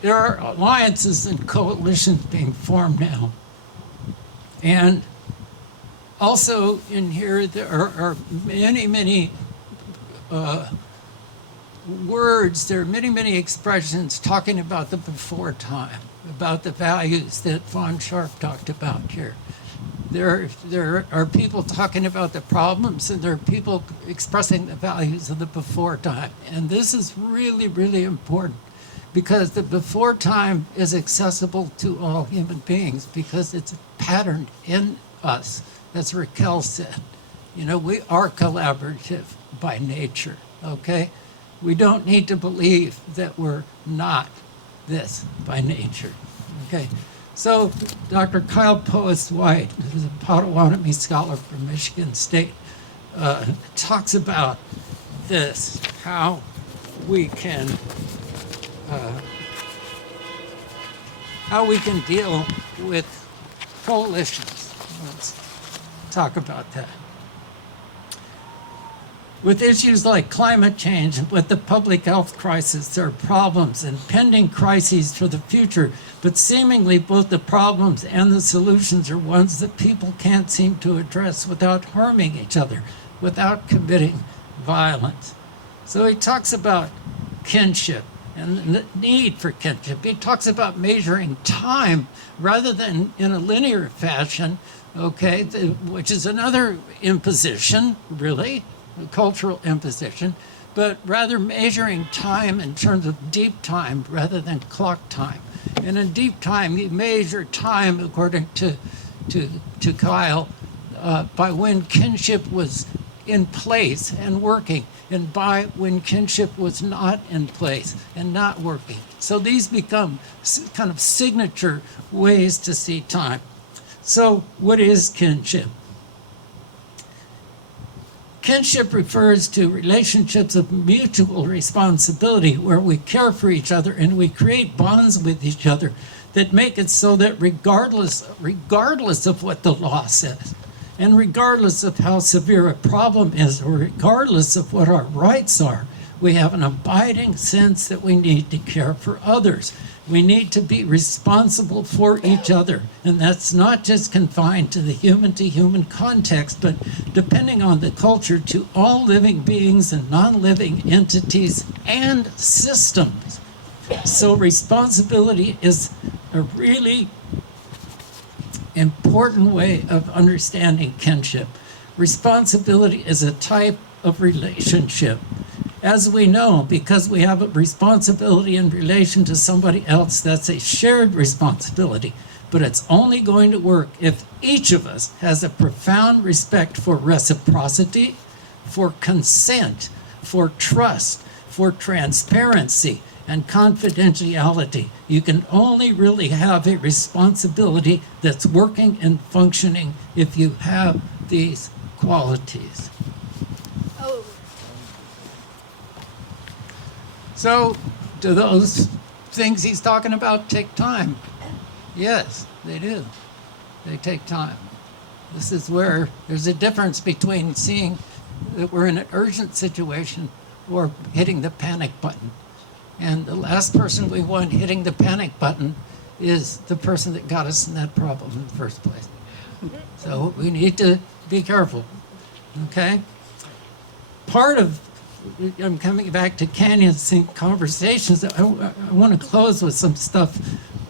there are alliances and coalitions being formed now. And also in here, there are many words, there are many expressions talking about the before time, about the values that Von Sharp talked about here. There are people talking about the problems, and there are people expressing the values of the before time. And this is really important, because the before time is accessible to all human beings because it's patterned in us, as Raquel said. You know, we are collaborative by nature, okay? We don't need to believe that we're not this by nature, okay? So Dr. Kyle Pois-White, who's a Potawatomi scholar from Michigan State, talks about this, how we can deal with coalitions. Let's talk about that. With issues like climate change and with the public health crisis, there are problems and pending crises for the future, but seemingly both the problems and the solutions are ones that people can't seem to address without harming each other, without committing violence. So he talks about kinship and the need for kinship. He talks about measuring time rather than in a linear fashion, okay, which is another imposition, really, a cultural imposition, but rather measuring time in terms of deep time rather than clock time. And in deep time, you measure time, according to Kyle, by when kinship was in place and working, and by when kinship was not in place and not working. So these become kind of signature ways to see time. So what is kinship? Kinship refers to relationships of mutual responsibility where we care for each other and we create bonds with each other that make it so that regardless of what the law says, and regardless of how severe a problem is, or regardless of what our rights are, we have an abiding sense that we need to care for others. We need to be responsible for each other. And that's not just confined to the human-to-human context, but depending on the culture, to all living beings and non-living entities and systems. So responsibility is a really important way of understanding kinship. Responsibility is a type of relationship. As we know, because we have a responsibility in relation to somebody else, that's a shared responsibility. But it's only going to work if each of us has a profound respect for reciprocity, for consent, for trust, for transparency, and confidentiality. You can only really have a responsibility that's working and functioning if you have these qualities. Oh, So, do those things he's talking about take time? Yes, they do. They take time. This is where there's a difference between seeing that we're in an urgent situation or hitting the panic button. And the last person we want hitting the panic button is the person that got us in that problem in the first place. So we need to be careful, okay? Part of, I'm coming back to Kanyon's conversations, I want to close with some stuff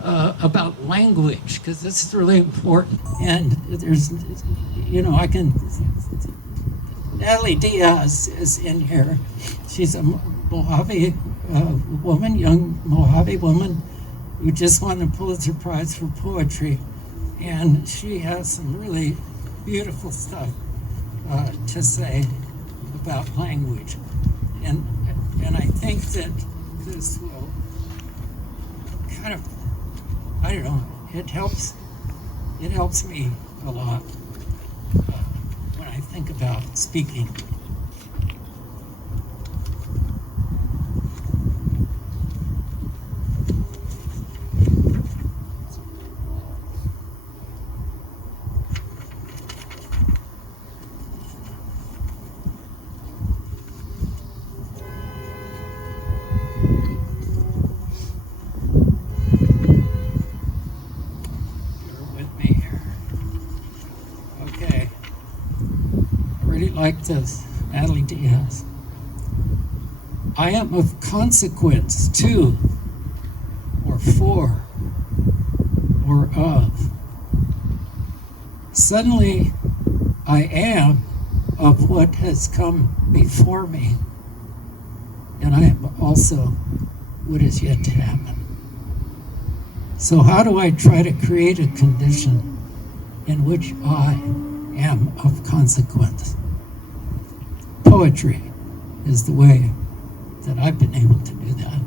about language, because this is really important. And there's, Natalie Diaz is in here. She's a Mojave woman, young Mojave woman, who just won the Pulitzer Prize for poetry. And she has some really beautiful stuff to say about language. And I think that this will kind of, I don't know, it helps me a lot when I think about speaking. Like this, Natalie Diaz. I am of consequence to, or for, or of. Suddenly, I am of what has come before me, and I am also what is yet to happen. So how do I try to create a condition in which I am of consequence? Poetry is the way that I've been able to do that.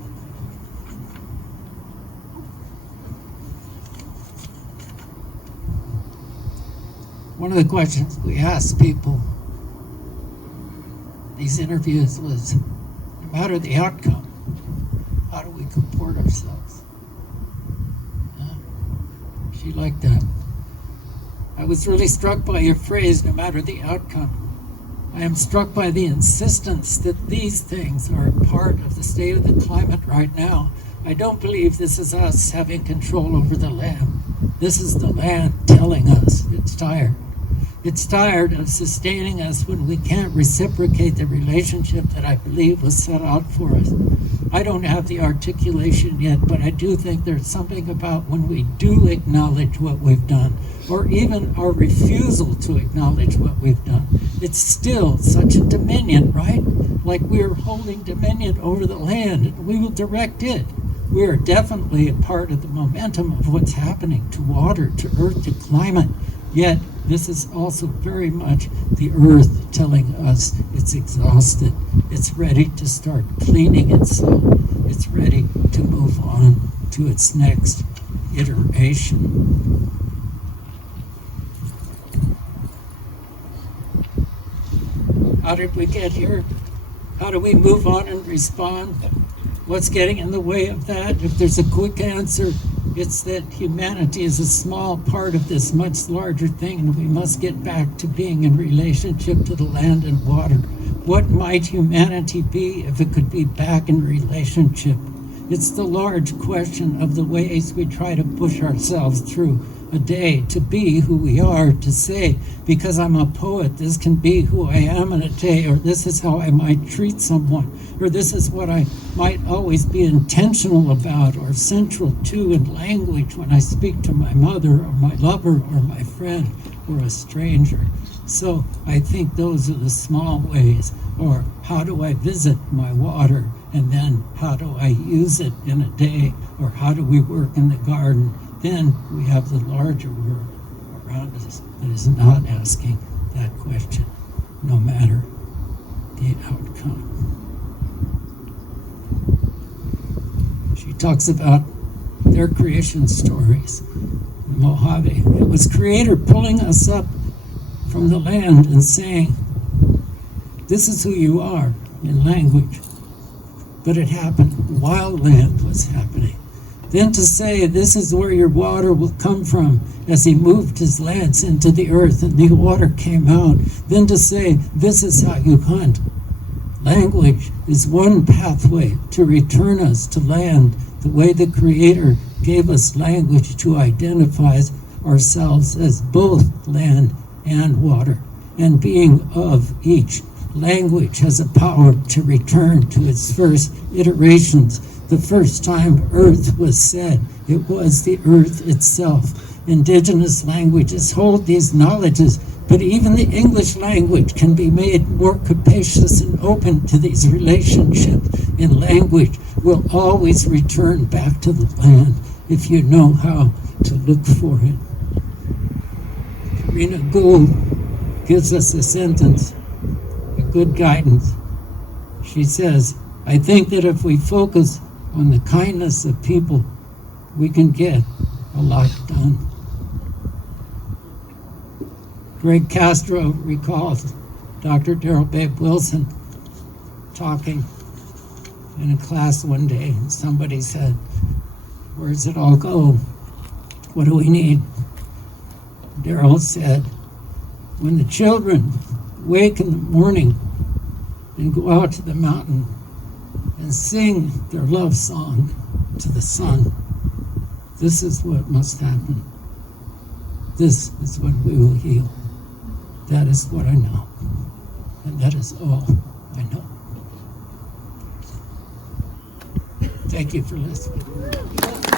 one of the questions we asked people these interviews was, no matter the outcome, how do we comport ourselves? She liked that. I was really struck by your phrase, no matter the outcome. I am struck by the insistence that these things are a part of the state of the climate right now. I don't believe this is us having control over the land. This is the land telling us it's tired. It's tired of sustaining us when we can't reciprocate the relationship that I believe was set out for us. I don't have the articulation yet, but I do think there's something about when we do acknowledge what we've done, or even our refusal to acknowledge what we've done. It's still such a dominion, right? Like we're holding dominion over the land, and we will direct it. We are definitely a part of the momentum of what's happening to water, to earth, to climate. Yet, this is also very much the earth telling us it's exhausted. It's ready to start cleaning itself. It's ready to move on to its next iteration. How did we get here? How do we move on and respond? What's getting in the way of that? If there's a quick answer, it's that humanity is a small part of this much larger thing, and we must get back to being in relationship to the land and water. What might humanity be if it could be back in relationship? It's the large question of the ways we try to push ourselves through a day to be who we are, to say, because I'm a poet, this can be who I am in a day, or this is how I might treat someone, or this is what I might always be intentional about or central to in language when I speak to my mother or my lover or my friend or a stranger. So I think those are the small ways. Or how do I visit my water, and then how do I use it in a day, or how do we work in the garden? Then we have the larger world around us that is not asking that question, no matter the outcome. She talks about their creation stories in Mojave. It was Creator pulling us up from the land and saying, this is who you are in language. But it happened while land was happening. Then to say, this is where your water will come from, as he moved his lance into the earth and the water came out. Then to say, this is how you hunt. Language is one pathway to return us to land, the way the Creator gave us language to identify ourselves as both land and water, and being of each. Language has a power to return to its first iterations. The first time earth was said, it was the earth itself. Indigenous languages hold these knowledges, but even the English language can be made more capacious and open to these relationships. In language, will always return back to the land if you know how to look for it. Karina Gould gives us a sentence, a good guidance. She says, I think that if we focus on the kindness of people, we can get a lot done. Greg Castro recalls Dr. Darrell Babe Wilson talking in a class one day, and somebody said, where does it all go? What do we need? Darrell said, when the children wake in the morning and go out to the mountain and sing their love song to the sun, this is what must happen. This is when we will heal. That is what I know, and that is all I know. Thank you for listening.